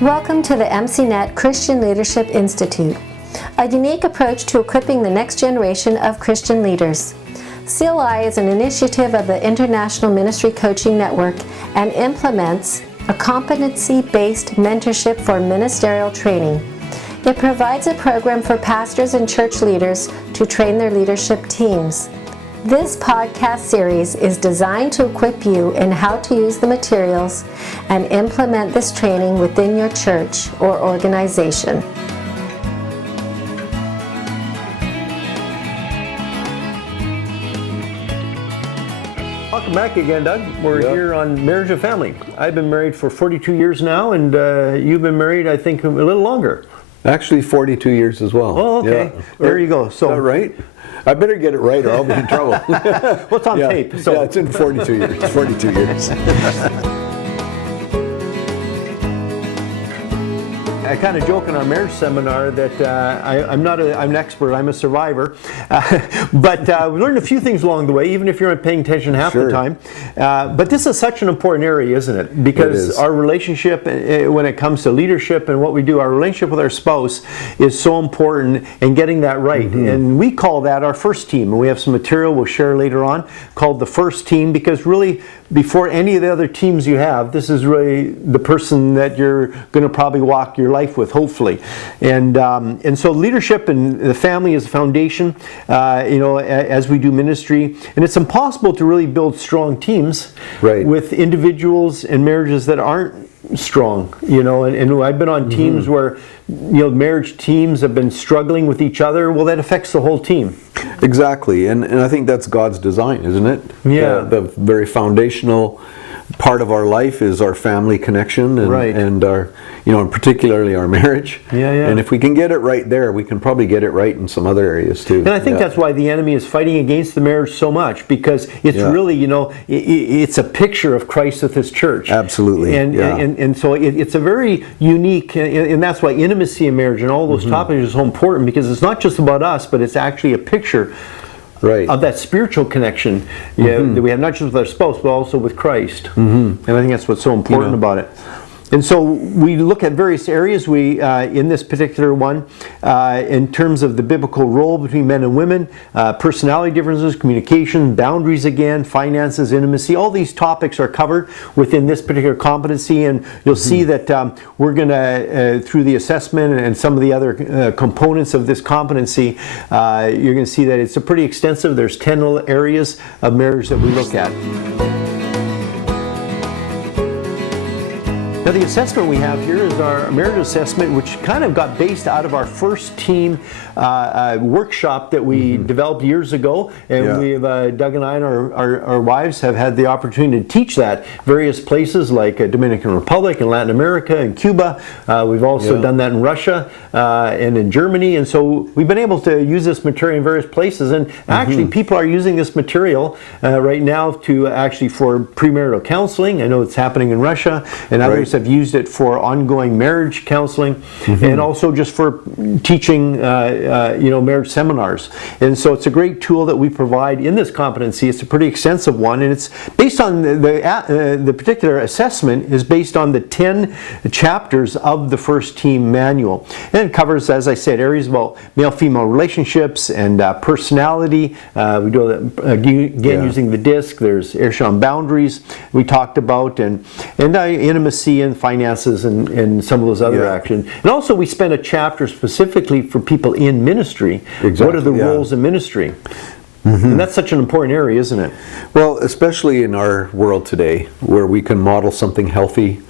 Welcome to the MCNet Christian Leadership Institute, a unique approach to equipping the next generation of Christian leaders. CLI is an initiative of the International Ministry Coaching Network and implements a competency-based mentorship for ministerial training. It provides a program for pastors and church leaders to train their leadership teams. This podcast series is designed to equip you in how to use the materials and implement this training within your church or organization. Welcome back again, Doug. We're here on Marriage and Family. I've been married for 42 years now, and you've been married, I think, a little longer. Actually, 42 years as well. Oh, okay. Yeah. There you go. So, right? I better get it right or I'll be in trouble. What's on tape? So. Yeah, it's in 42 years. 42 years. I kind of joke in our marriage seminar that I'm an expert, I'm a survivor. But we learned a few things along the way, even if you're not paying attention half the time. But this is such an important area, isn't it? Because our relationship, when it comes to leadership and what we do, our relationship with our spouse is so important, and getting that right. Mm-hmm. And we call that our first team. And we have some material we'll share later on called the first team, because really, before any of the other teams you have, this is really the person that you're going to probably walk your life with, hopefully. And so leadership and the family is the foundation, as we do ministry. And it's impossible to really build strong teams with individuals and marriages that aren't strong, and I've been on teams where, marriage teams have been struggling with each other. Well, that affects the whole team. Exactly, and I think that's God's design, isn't it? Yeah. The very foundational part of our life is our family connection, and our, and particularly our marriage. Yeah. And if we can get it right there, we can probably get it right in some other areas too. And I think that's why the enemy is fighting against the marriage so much, because it's really, it's a picture of Christ with His church. Absolutely. And so it's a very unique, and that's why intimacy in marriage and all those topics is so important, because it's not just about us, but it's actually a picture of that spiritual connection that we have, not just with our spouse, but also with Christ. And I think that's what's so important about it. And so we look at various areas. We in this particular one, in terms of the biblical role between men and women, personality differences, communication, boundaries again, finances, intimacy, all these topics are covered within this particular competency. And you'll see that we're going to, through the assessment and some of the other components of this competency, you're going to see that it's a pretty extensive. There's 10 areas of marriage that we look at. Now, the assessment we have here is our marriage assessment, which kind of got based out of our first team workshop that we developed years ago. And we've, Doug and I and our wives have had the opportunity to teach that various places like Dominican Republic and Latin America and Cuba. We've also done that in Russia and in Germany. And so we've been able to use this material in various places. And actually, people are using this material right now for premarital counseling. I know it's happening in Russia, and others have used it for ongoing marriage counseling, and also just for teaching marriage seminars. And so it's a great tool that we provide in this competency. It's a pretty extensive one, and it's based on the particular assessment is based on the 10 chapters of the first team manual. And it covers, as I said, areas about male-female relationships and personality. We do that again using the disc. There's Ershon boundaries we talked about, and intimacy and finances and some of those other actions. And also we spent a chapter specifically for people in ministry. Exactly, what are the roles in ministry? And that's such an important area, isn't it? Well, especially in our world today, where we can model something healthy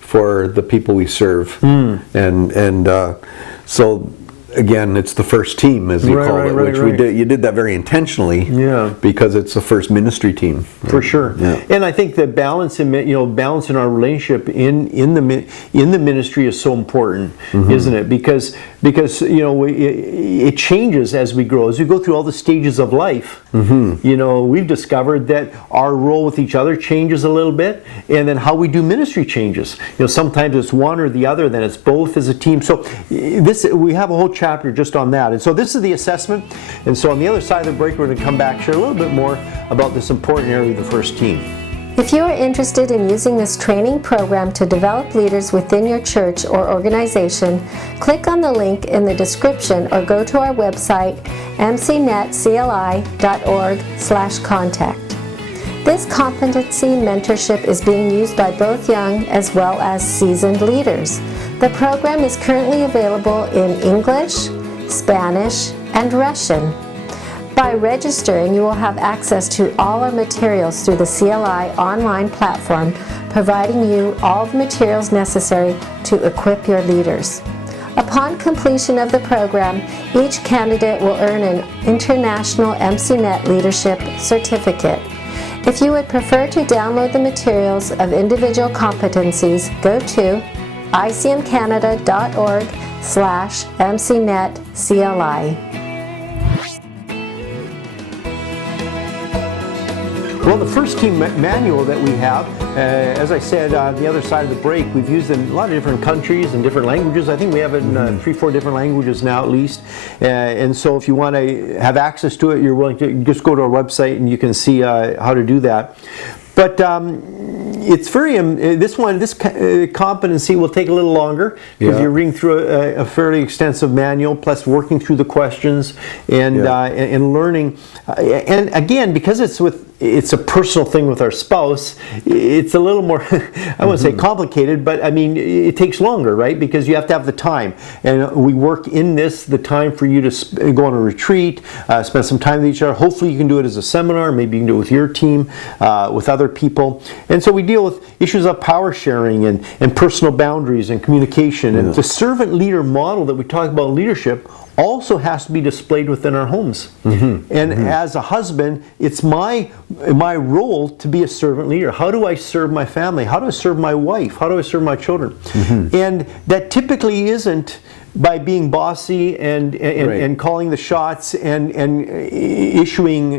for the people we serve. So again, it's the first team, as you call it, which we did. You did that very intentionally, because it's the first ministry team. For sure. And I think the balance in our relationship in the ministry is so important, isn't it? Because it changes as we grow, as we go through all the stages of life. We've discovered that our role with each other changes a little bit, and then how we do ministry changes. Sometimes it's one or the other, then it's both as a team. So we have a whole chapter chapter just on that. And so this is the assessment. And so on the other side of the break, we're going to come back, share a little bit more about this important area of the first team. If you are interested in using this training program to develop leaders within your church or organization, click on the link in the description or go to our website, mcnetcli.org/contact. This competency mentorship is being used by both young as well as seasoned leaders. The program is currently available in English, Spanish, and Russian. By registering, you will have access to all our materials through the CLI online platform, providing you all the materials necessary to equip your leaders. Upon completion of the program, each candidate will earn an International MCNet Leadership Certificate. If you would prefer to download the materials of individual competencies, go to icmcanada.org/MCNetCLI. Well, the first team manual that we have, as I said on the other side of the break, we've used it in a lot of different countries and different languages. I think we have it in 3-4 different languages now at least. And so if you want to have access to it, you're willing to just go to our website and you can see how to do that. But it's very, this competency will take a little longer because you're reading through a fairly extensive manual, plus working through the questions and learning. And again, because it's a personal thing with our spouse, it's a little more, I wouldn't say complicated, but I mean, it takes longer, right? Because you have to have the time. And we work in the time for you to go on a retreat, spend some time with each other. Hopefully you can do it as a seminar, maybe you can do it with your team, with other people. And so we deal with issues of power sharing and personal boundaries and communication. And the servant leader model that we talk about in leadership also has to be displayed within our homes. And as a husband, it's my role to be a servant leader. How do I serve my family? How do I serve my wife? How do I serve my children? And that typically isn't by being bossy and calling the shots and issuing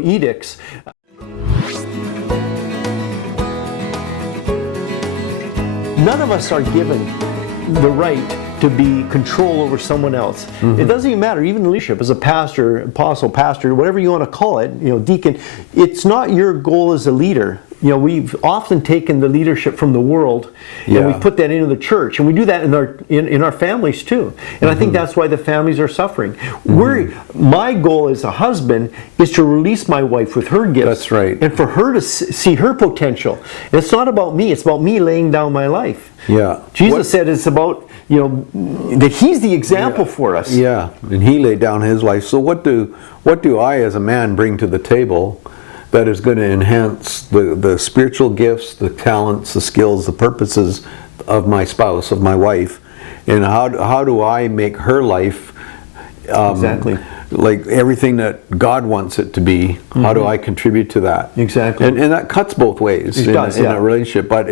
edicts. None of us are given the right to be control over someone else. It doesn't even matter, even leadership, as a pastor, apostle, pastor, whatever you want to call it, deacon, it's not your goal as a leader. We've often taken the leadership from the world and we put that into the church, and we do that in our families too. And I think that's why the families are suffering. My goal as a husband is to release my wife with her gifts. That's right. And for her to see her potential. And it's not about me, it's about me laying down my life. Jesus said it's about that He's the example for us. And He laid down His life. So what do I as a man bring to the table that is going to enhance the spiritual gifts, the talents, the skills, the purposes of my spouse, of my wife? And how do I make her life like everything that God wants it to be? How do I contribute to that? Exactly. And that cuts both ways in a relationship, but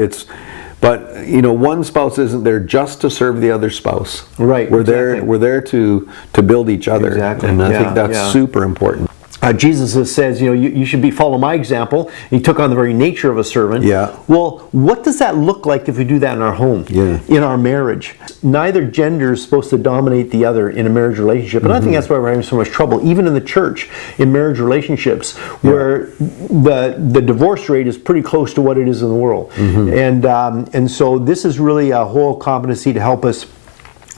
one spouse isn't there just to serve the other spouse. Right. We're there to build each other. Exactly. And I think that's super important. Jesus says, you should follow my example. He took on the very nature of a servant. Well, what does that look like if we do that in our home, in our marriage? Neither gender is supposed to dominate the other in a marriage relationship. And I think that's why we're having so much trouble, even in the church, in marriage relationships, where the divorce rate is pretty close to what it is in the world. And so this is really a whole competency to help us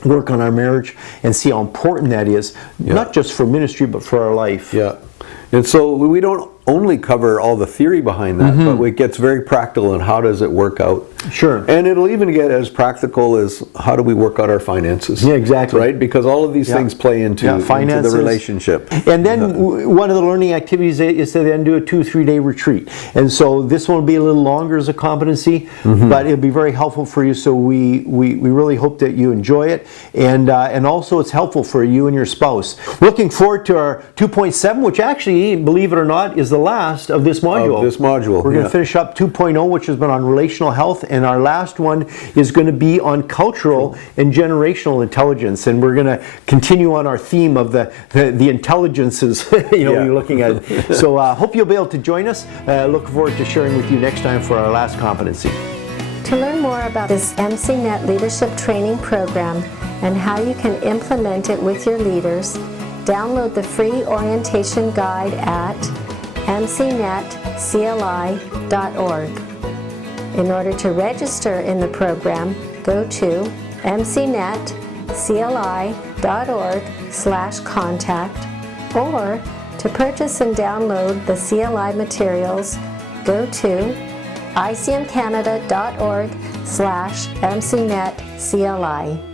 work on our marriage and see how important that is, not just for ministry, but for our life. And so we don't only cover all the theory behind that, but it gets very practical and how does it work out. And it'll even get as practical as how do we work out our finances. Exactly. Right? Because all of these things play into the relationship. And then one of the learning activities is to then do a 2-3 day retreat. And so this one will be a little longer as a competency, but it'll be very helpful for you. So we really hope that you enjoy it. And also it's helpful for you and your spouse. Looking forward to our 2.7, which actually, believe it or not, is the last of this module. We're going to finish up 2.0, which has been on relational health, and our last one is going to be on cultural and generational intelligence. And we're going to continue on our theme of the intelligences we're looking at. So hope you'll be able to join us. Look forward to sharing with you next time for our last competency. To learn more about this MCNet Leadership Training Program, and how you can implement it with your leaders, download the free orientation guide at mcnetcli.org. In order to register in the program, go to mcnetcli.org/contact, or to purchase and download the CLI materials, go to icmcanada.org/mcnetcli.